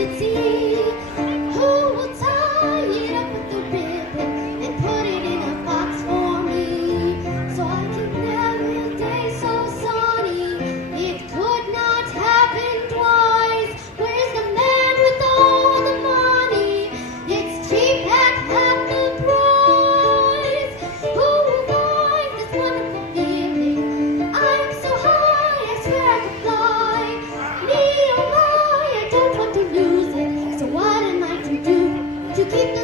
it's easy. Who will tie it up with the ribbon and put it in a box for me so I can have a day so sunny? It could not happen twice. Where's the man with all the money? It's cheap at half the price. Who will buy this wonderful feeling? I'm so high, I swear I could fly. Me, oh my, I don't want to lose it. So what am I to do to keep